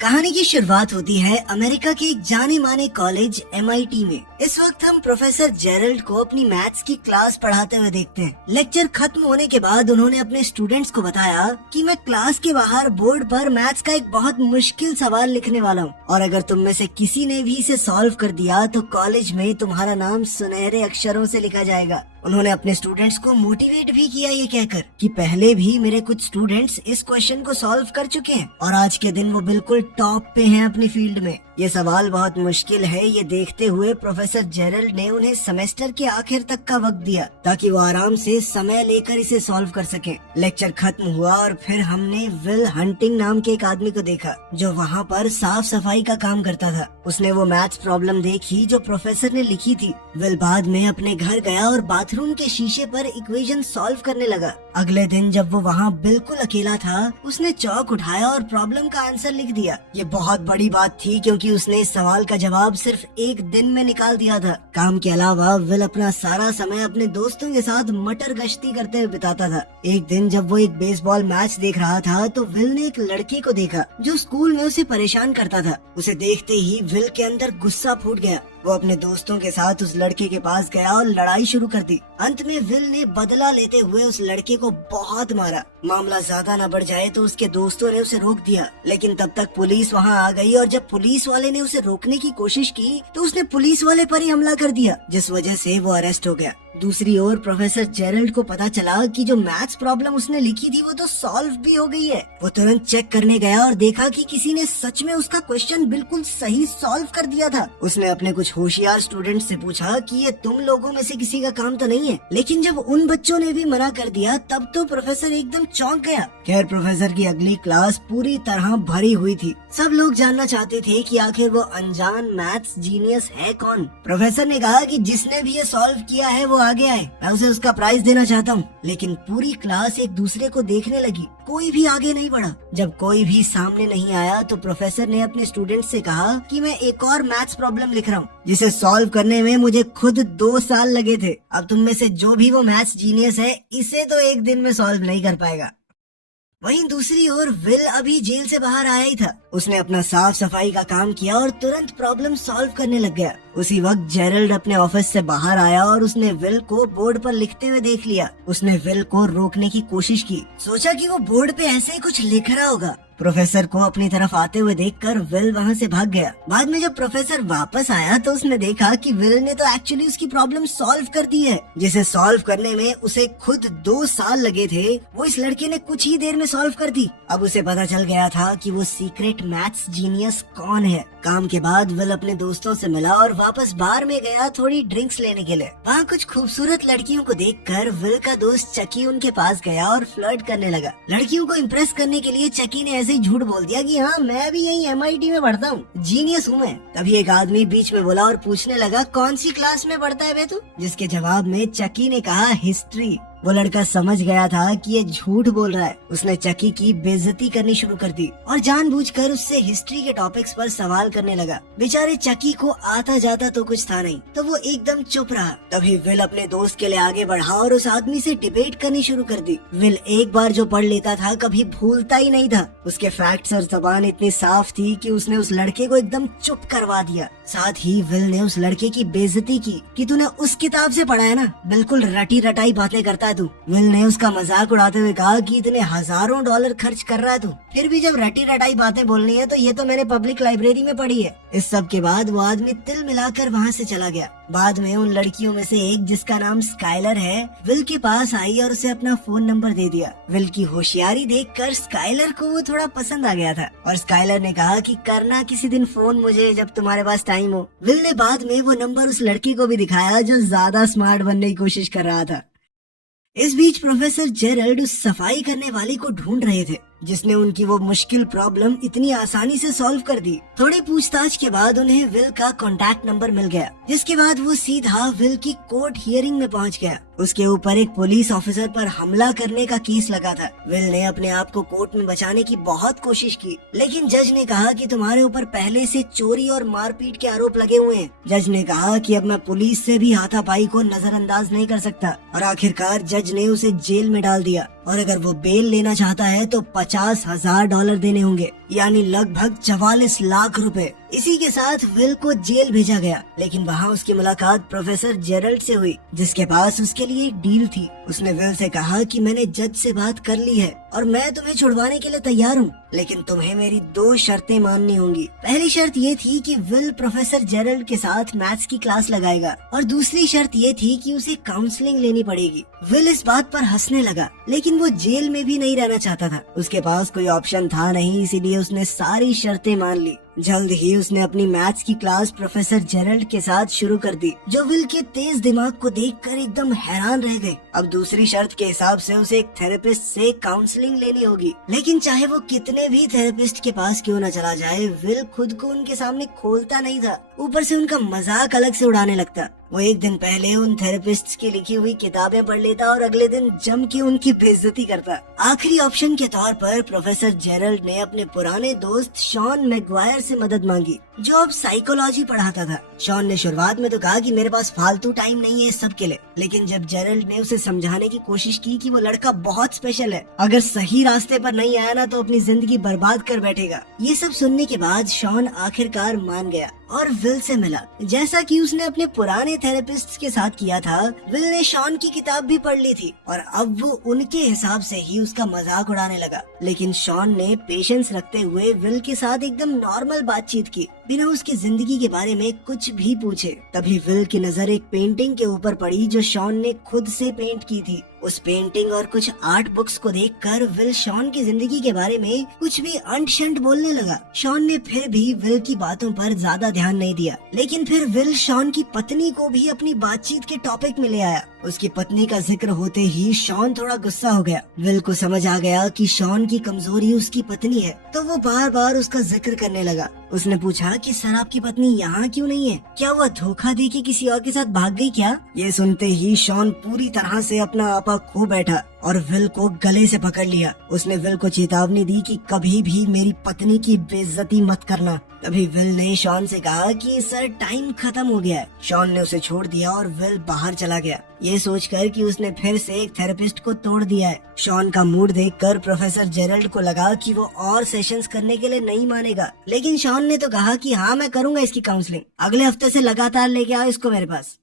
कहानी की शुरुआत होती है अमेरिका के एक जाने माने कॉलेज MIT में। इस वक्त हम प्रोफेसर जेरल्ड को अपनी मैथ्स की क्लास पढ़ाते हुए देखते हैं। लेक्चर खत्म होने के बाद उन्होंने अपने स्टूडेंट्स को बताया कि मैं क्लास के बाहर बोर्ड पर मैथ्स का एक बहुत मुश्किल सवाल लिखने वाला हूँ और अगर तुम में से किसी ने भी इसे सॉल्व कर दिया तो कॉलेज में तुम्हारा नाम सुनहरे अक्षरों से लिखा जाएगा। उन्होंने अपने स्टूडेंट्स को मोटिवेट भी किया ये कहकर कि पहले भी मेरे कुछ स्टूडेंट्स इस क्वेश्चन को सॉल्व कर चुके हैं और आज के दिन वो बिल्कुल टॉप पे हैं अपनी फील्ड में। ये सवाल बहुत मुश्किल है, ये देखते हुए प्रोफेसर जेरल्ड ने उन्हें सेमेस्टर के आखिर तक का वक्त दिया ताकि वो आराम से समय लेकर इसे सॉल्व कर सकें। लेक्चर खत्म हुआ और फिर हमने विल हंटिंग नाम के एक आदमी को देखा जो वहाँ पर साफ सफाई का काम करता था। उसने वो मैथ्स प्रॉब्लम देखी जो प्रोफेसर ने लिखी थी। विल बाद में अपने घर गया और बाथरूम के शीशे पर इक्वेशन सॉल्व करने लगा। अगले दिन जब वो वहाँ बिल्कुल अकेला था, उसने चौक उठाया और प्रॉब्लम का आंसर लिख दिया। ये बहुत बड़ी बात थी क्योंकि उसने इस सवाल का जवाब सिर्फ एक दिन में निकाल दिया था। काम के अलावा विल अपना सारा समय अपने दोस्तों के साथ मटर गश्ती करते हुए बिताता था। एक दिन जब वो एक बेसबॉल मैच देख रहा था तो विल ने एक लड़के को देखा जो स्कूल में उसे परेशान करता था। उसे देखते ही विल के अंदर गुस्सा फूट गया। वो अपने दोस्तों के साथ उस लड़के के पास गया और लड़ाई शुरू कर दी। अंत में विल ने बदला लेते हुए उस लड़के को बहुत मारा। मामला ज्यादा न बढ़ जाए तो उसके दोस्तों ने उसे रोक दिया, लेकिन तब तक पुलिस वहां आ गई और जब पुलिस वाले ने उसे रोकने की कोशिश की तो उसने पुलिस वाले पर ही हमला कर दिया, जिस वजह से वो अरेस्ट हो गया। दूसरी ओर प्रोफेसर जेरल्ड को पता चला कि जो मैथ्स प्रॉब्लम उसने लिखी थी वो तो सॉल्व भी हो गई है। वो तुरंत चेक करने गया और देखा कि किसी ने सच में उसका क्वेश्चन बिल्कुल सही सॉल्व कर दिया था। उसने अपने कुछ होशियार स्टूडेंट से पूछा कि ये तुम लोगों में से किसी का काम तो नहीं है, लेकिन जब उन बच्चों ने भी मना कर दिया तब तो प्रोफेसर एकदम चौंक गया। खैर प्रोफेसर की अगली क्लास पूरी तरह भरी हुई थी। सब लोग जानना चाहते थे कि आखिर वो अनजान मैथ्स जीनियस है कौन। प्रोफेसर ने कहा कि जिसने भी ये सॉल्व किया है वो आगे आए, मैं उसे उसका प्राइज देना चाहता हूँ। लेकिन पूरी क्लास एक दूसरे को देखने लगी, कोई भी आगे नहीं बढ़ा। जब कोई भी सामने नहीं आया तो प्रोफेसर ने अपने स्टूडेंट से कहा कि मैं एक और मैथ्स प्रॉब्लम लिख रहा हूँ जिसे सॉल्व करने में मुझे खुद 2 साल लगे थे। अब तुम में से जो भी वो मैथ्स जीनियस है इसे तो एक दिन में सॉल्व नहीं कर पाएगा। वहीं दूसरी ओर विल अभी जेल से बाहर आया ही था। उसने अपना साफ सफाई का काम किया और तुरंत प्रॉब्लम सॉल्व करने लग गया। उसी वक्त जेरल्ड अपने ऑफिस से बाहर आया और उसने विल को बोर्ड पर लिखते हुए देख लिया। उसने विल को रोकने की कोशिश की, सोचा कि वो बोर्ड पे ऐसे ही कुछ लिख रहा होगा। प्रोफेसर को अपनी तरफ आते हुए देखकर विल वहाँ से भाग गया। बाद में जब प्रोफेसर वापस आया तो उसने देखा कि विल ने तो एक्चुअली उसकी प्रॉब्लम सॉल्व कर दी है, जिसे सॉल्व करने में उसे खुद 2 साल लगे थे, वो इस लड़के ने कुछ ही देर में सॉल्व कर दी। अब उसे पता चल गया था कि वो सीक्रेट मैथ्स जीनियस कौन है। काम के बाद विल अपने दोस्तों से मिला और वापस बार में गया थोड़ी ड्रिंक्स लेने के लिए। वहाँ कुछ खूबसूरत लड़कियों को देखकर विल का दोस्त चकी उनके पास गया और फ्लर्ट करने लगा। लड़कियों को इम्प्रेस करने के लिए चकी ने ऐसे ही झूठ बोल दिया कि हाँ मैं भी यही MIT में पढ़ता हूँ, जीनियस हूँ मैं। तभी एक आदमी बीच में बोला और पूछने लगा कौन सी क्लास में पढ़ता है बे तू, जिसके जवाब में चकी ने कहा हिस्ट्री। वो लड़का समझ गया था कि ये झूठ बोल रहा है। उसने चकी की बेइज्जती करनी शुरू कर दी और जानबूझकर उससे हिस्ट्री के टॉपिक्स पर सवाल करने लगा। बेचारे चकी को आता जाता तो कुछ था नहीं, तो वो एकदम चुप रहा। तभी विल अपने दोस्त के लिए आगे बढ़ा और उस आदमी से डिबेट करनी शुरू कर दी। विल एक बार जो पढ़ लेता था कभी भूलता ही नहीं था। उसके फैक्ट्स और जबान इतनी साफ थी कि उसने उस लड़के को एकदम चुप करवा दिया। साथ ही विल ने उस लड़के की बेइज्जती की कि तूने उस किताब से पढ़ा है ना, बिल्कुल रटी रटाई बातें करता है तू। विल ने उसका मजाक उड़ाते हुए कहा कि इतने हजारों डॉलर खर्च कर रहा है तू, फिर भी जब रटी रटाई बातें बोलनी है तो ये तो मैंने पब्लिक लाइब्रेरी में पढ़ी है। इस सब के बाद वो आदमी तिल मिलाकर वहाँ से चला गया। बाद में उन लड़कियों में से एक जिसका नाम स्काइलर है विल के पास आई और उसे अपना फोन नंबर दे दिया। विल की होशियारी देखकर स्काइलर को वो थोड़ा पसंद आ गया था और स्काइलर ने कहा कि करना किसी दिन फोन मुझे जब तुम्हारे पास टाइम हो। विल ने बाद में वो नंबर उस लड़की को भी दिखाया जो ज्यादा स्मार्ट बनने की कोशिश कर रहा था। इस बीच प्रोफेसर जेरल्ड उस सफाई करने वाली को ढूंढ रहे थे जिसने उनकी वो मुश्किल प्रॉब्लम इतनी आसानी से सॉल्व कर दी। थोड़ी पूछताछ के बाद उन्हें विल का कॉन्टैक्ट नंबर मिल गया, जिसके बाद वो सीधा विल की कोर्ट हियरिंग में पहुंच गया। उसके ऊपर एक पुलिस ऑफिसर पर हमला करने का केस लगा था। विल ने अपने आप को कोर्ट में बचाने की बहुत कोशिश की, लेकिन जज ने कहा कि तुम्हारे ऊपर पहले से चोरी और मारपीट के आरोप लगे हुए हैं। जज ने कहा कि अब मैं पुलिस से भी हाथापाई को नजरअंदाज नहीं कर सकता और आखिरकार जज ने उसे जेल में डाल दिया और अगर वो बेल लेना चाहता है तो $50,000 देने होंगे, यानी लगभग 44 लाख रुपए। इसी के साथ विल को जेल भेजा गया, लेकिन वहाँ उसकी मुलाकात प्रोफेसर जेरल्ड से हुई, जिसके पास उसके लिए एक डील थी। उसने विल से कहा कि मैंने जज से बात कर ली है और मैं तुम्हें छुड़वाने के लिए तैयार हूँ, लेकिन तुम्हें मेरी 2 शर्तें माननी होंगी। पहली शर्त ये थी कि विल प्रोफेसर जेरल्ड के साथ मैथ्स की क्लास लगाएगा, और दूसरी शर्त ये थी कि उसे काउंसलिंग लेनी पड़ेगी। विल इस बात पर हंसने लगा, लेकिन वो जेल में भी नहीं रहना चाहता था। उसके पास कोई ऑप्शन था नहीं, इसीलिए उसने सारी शर्तें मान ली। जल्द ही उसने अपनी मैथ्स की क्लास प्रोफेसर जेरल्ड के साथ शुरू कर दी, जो विल के तेज दिमाग को देखकर एकदम हैरान रह गए। अब दूसरी शर्त के हिसाब से उसे एक थेरेपिस्ट से काउंसलिंग लेनी होगी, लेकिन चाहे वो कितने भी थेरेपिस्ट के पास क्यों न चला जाए, विल खुद को उनके सामने खोलता नहीं था। ऊपर से उनका मजाक अलग से उड़ाने लगता। वो एक दिन पहले उन थेरेपिस्ट्स की लिखी हुई किताबें पढ़ लेता और अगले दिन जम के उनकी बेइज्जती करता। आखिरी ऑप्शन के तौर पर प्रोफेसर जेरल्ड ने अपने पुराने दोस्त शॉन मैगवायर से मदद मांगी, जो अब साइकोलॉजी पढ़ाता था। शॉन ने शुरुआत में तो कहा कि मेरे पास फालतू टाइम नहीं है इस सब के लिए, लेकिन जब जेरल्ड ने उसे समझाने की कोशिश की कि वो लड़का बहुत स्पेशल है, अगर सही रास्ते पर नहीं आया ना तो अपनी जिंदगी बर्बाद कर बैठेगा। ये सब सुनने के बाद शॉन आखिरकार मान गया और विल से मिला। जैसा कि उसने अपने पुराने थेरेपिस्ट के साथ किया था, विल ने शॉन की किताब भी पढ़ ली थी और अब वो उनके हिसाब से ही उसका मजाक उड़ाने लगा। लेकिन शॉन ने पेशेंस रखते हुए विल के साथ एकदम नॉर्मल बातचीत की, बिना उसकी जिंदगी के बारे में कुछ भी पूछे। तभी विल की नजर एक पेंटिंग के ऊपर पड़ी जो शॉन ने खुद से पेंट की थी। उस पेंटिंग और कुछ आर्ट बुक्स को देखकर विल शॉन की जिंदगी के बारे में कुछ भी अंट शंट बोलने लगा। शॉन ने फिर भी विल की बातों पर ज्यादा ध्यान नहीं दिया, लेकिन फिर विल शॉन की पत्नी को भी अपनी बातचीत के टॉपिक में ले आया। उसकी पत्नी का जिक्र होते ही शॉन थोड़ा गुस्सा हो गया। विल को समझ आ गया कि शॉन की कमजोरी उसकी पत्नी है, तो वो बार बार उसका जिक्र करने लगा। उसने पूछा कि सर आपकी पत्नी यहाँ क्यों नहीं है? क्या वह धोखा दे के किसी और के साथ भाग गई क्या? ये सुनते ही शॉन पूरी तरह से अपना आपा खो बैठा और विल को गले से पकड़ लिया। उसने विल को चेतावनी दी कि कभी भी मेरी पत्नी की बेइज्जती मत करना। तभी विल ने शॉन से कहा कि सर टाइम खत्म हो गया है। शॉन ने उसे छोड़ दिया और विल बाहर चला गया, ये सोचकर कि उसने फिर से एक थेरेपिस्ट को तोड़ दिया है। शॉन का मूड देखकर प्रोफेसर जेरल्ड को लगा कि वो और सेशंस करने के लिए नहीं मानेगा, लेकिन शॉन ने तो कहा कि हाँ मैं करूंगा इसकी काउंसलिंग, अगले हफ्ते से लगातार लेके आओ इसको मेरे पास।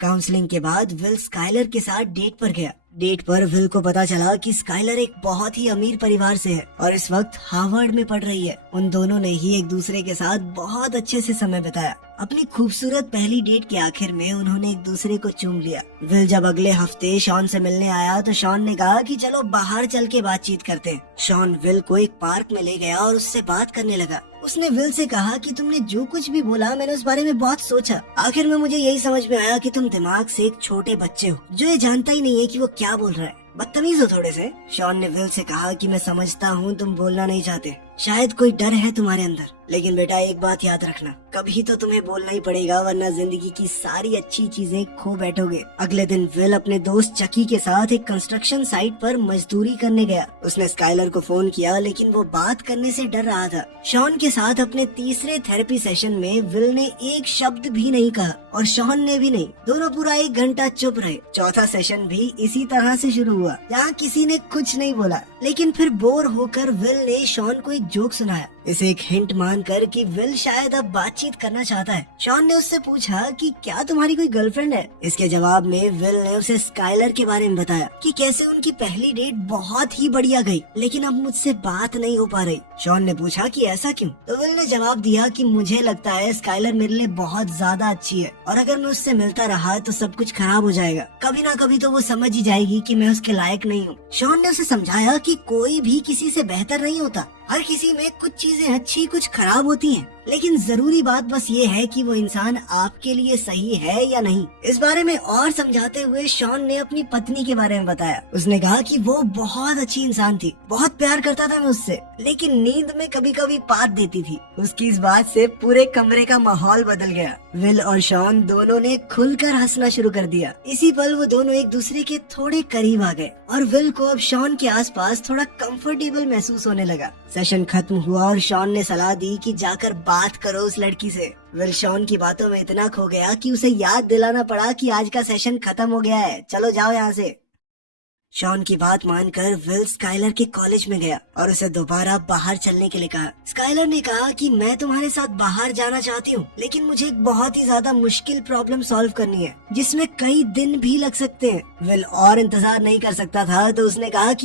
काउंसलिंग के बाद विल स्काइलर के साथ डेट पर गया। डेट पर विल को पता चला कि स्काइलर एक बहुत ही अमीर परिवार से है और इस वक्त हार्वर्ड में पढ़ रही है। उन दोनों ने ही एक दूसरे के साथ बहुत अच्छे से समय बिताया। अपनी खूबसूरत पहली डेट के आखिर में उन्होंने एक दूसरे को चूम लिया। विल जब अगले हफ्ते शॉन से मिलने आया तो शॉन ने कहा कि चलो बाहर चल के बातचीत करते हैं। शॉन विल को एक पार्क में ले गया और उससे बात करने लगा। उसने विल से कहा कि तुमने जो कुछ भी बोला मैंने उस बारे में बहुत सोचा। आखिर में मुझे यही समझ में आया कि तुम दिमाग से एक छोटे बच्चे हो जो ये जानता ही नहीं है कि वो क्या बोल रहा है। बदतमीज हो थोड़े से। शॉन ने विल से कहा कि मैं समझता हूँ तुम बोलना नहीं चाहते, शायद कोई डर है तुम्हारे अंदर, लेकिन बेटा एक बात याद रखना, कभी तो तुम्हें बोलना ही पड़ेगा वरना जिंदगी की सारी अच्छी चीजें खो बैठोगे। अगले दिन विल अपने दोस्त चकी के साथ एक कंस्ट्रक्शन साइट पर मजदूरी करने गया। उसने स्काइलर को फोन किया, लेकिन वो बात करने से डर रहा था। शॉन के साथ अपने तीसरे थेरेपी सेशन में विल ने एक शब्द भी नहीं कहा और शॉन ने भी नहीं। दोनों पूरा 1 घंटा चुप रहे। चौथा सेशन भी इसी तरह से शुरू हुआ, जहाँ किसी ने कुछ नहीं बोला, लेकिन फिर बोर होकर विल ने शॉन को एक जोक सुनाया। इसे एक हिंट मानकर कि विल शायद अब बातचीत करना चाहता है। शॉन ने उससे पूछा कि क्या तुम्हारी कोई गर्लफ्रेंड है? इसके जवाब में विल ने उसे स्काइलर के बारे में बताया कि कैसे उनकी पहली डेट बहुत ही बढ़िया गई, लेकिन अब मुझसे बात नहीं हो पा रही। शॉन ने पूछा कि ऐसा क्यों? तो विल ने जवाब दिया कि मुझे लगता है स्काइलर मेरे लिए बहुत ज्यादा अच्छी है और अगर मैं उससे मिलता रहा तो सब कुछ खराब हो जाएगा। कभी ना कभी तो वो समझ ही जाएगी कि मैं उसके लायक नहीं हूँ। शॉन ने उसे समझाया कि कोई भी किसी से बेहतर नहीं होता, हर किसी में कुछ चीजें अच्छी कुछ खराब होती हैं, लेकिन जरूरी बात बस ये है कि वो इंसान आपके लिए सही है या नहीं। इस बारे में और समझाते हुए शॉन ने अपनी पत्नी के बारे में बताया। उसने कहा कि वो बहुत अच्छी इंसान थी, बहुत प्यार करता था मैं उससे, लेकिन नींद में कभी कभी पाद देती थी। उसकी इस बात से पूरे कमरे का माहौल बदल गया। विल और शॉन दोनों ने खुलकर हंसना शुरू कर दिया। इसी पल वो दोनों एक दूसरे के थोड़े करीब आ गए और विल को अब शॉन के आसपास थोड़ा कंफर्टेबल महसूस होने लगा। सेशन खत्म हुआ और शॉन ने सलाह दी कि जाकर बात करो उस लड़की से। विल शॉन की बातों में इतना खो गया कि उसे याद दिलाना पड़ा कि आज का सेशन खत्म हो गया है, चलो जाओ यहाँ से। शॉन की बात मानकर विल स्काइलर के कॉलेज में गया और उसे दोबारा बाहर चलने के लिए कहा। स्काइलर ने कहा कि मैं तुम्हारे साथ बाहर जाना चाहती हूँ, लेकिन मुझे एक बहुत ही ज्यादा मुश्किल प्रॉब्लम सॉल्व करनी है जिसमें कई दिन भी लग सकते हैं। विल और इंतजार नहीं कर सकता था तो उसने कहा कि